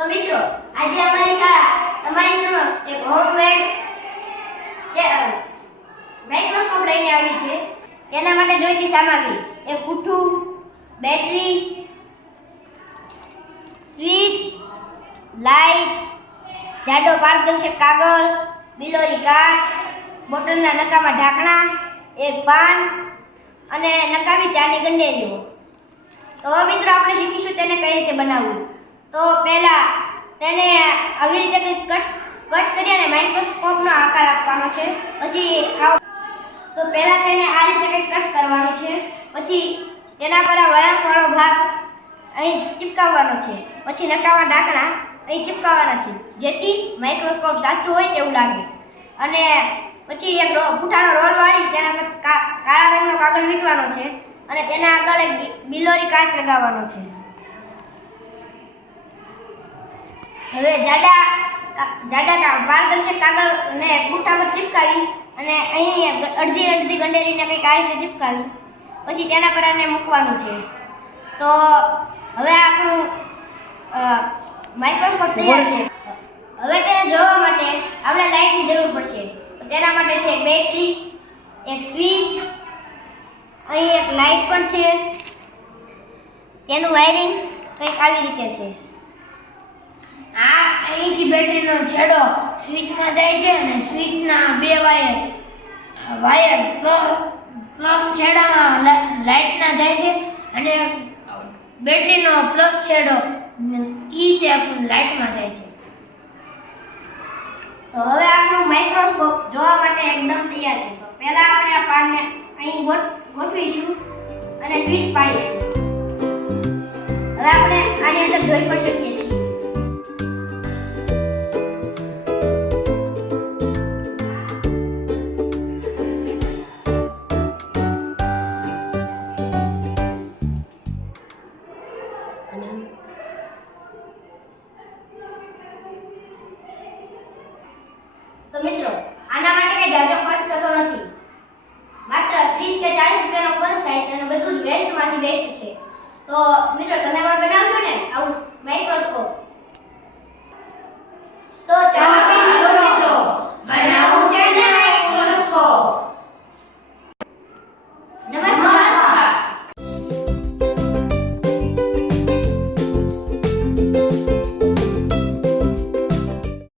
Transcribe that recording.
તો મિત્રો આજે અમારી શાળા તમારી સમક્ષ એક હોમમેડ માઇક્રોસ્કોપ લઈને આવી છે. તેના માટે જોઈતી સામગ્રી એક પુઠ્ઠું, બેટરી, સ્વિચ, લાઇટ, જાડો પારદર્શક કાગળ, બિલોરી કાચ, બોટલના નકામા ઢાંકણા, એક પાન અને નકામી ચાની ગંડેરીઓ. તો મિત્રો આપણે શીખીશું તેને કઈ રીતે બનાવવું. તો પહેલા તેને આવી રીતે કટ કરી અને માઇક્રોસ્કોપનો આકાર આપવાનો છે. પછી તો પહેલા તેને આ રીતે કંઈક કટ કરવાનું છે. પછી તેના પર આ વળાંકવાળો ભાગ અહીં ચિપકાવવાનો છે. પછી નકામા ઢાંકણા અહીં ચિપકાવવાના છે, જેથી માઇક્રોસ્કોપ સાચું હોય તેવું લાગે. અને પછી એક પૂઠાનો રોલ વાળી તેના પર કાળા રંગનો કાગળ વીંટવાનો છે અને તેના આગળ એક બિલોરી કાચ લગાવવાનો છે. હવે જાડા પારદર્શક કાગળને પૂઠા પર ચિપકાવી અને અહીં અડધી ગંડેરીને કંઈક આ રીતે ચિપકાવી પછી તેના પર આને મૂકવાનું છે. તો હવે આપણું માઇક્રોસ્કોપ તૈયાર છે. હવે તેને જોવા માટે આપણે લાઇટની જરૂર પડશે. તેના માટે છે એક બેટરી, એક સ્વિચ, અહીં એક લાઇટ પણ છે. તેનું વાયરિંગ કંઈક આવી રીતે છે. આ અહીંથી બેટરીનો છેડો સ્વિચમાં જાય છે અને સ્વિચના બે વાયર પ્લસ છેડામાં લાઇટના જાય છે અને બેટરીનો પ્લસ છેડો તે લાઇટમાં જાય છે. તો હવે આપણું માઇક્રોસ્કોપ જોવા માટે એકદમ તૈયાર છે. તો પહેલા આપણે આ પાનને અહીં ગોઠવીશું અને સ્વિચ પાડીશું. હવે આપણે આની અંદર જોઈ પણ શકીએ છીએ.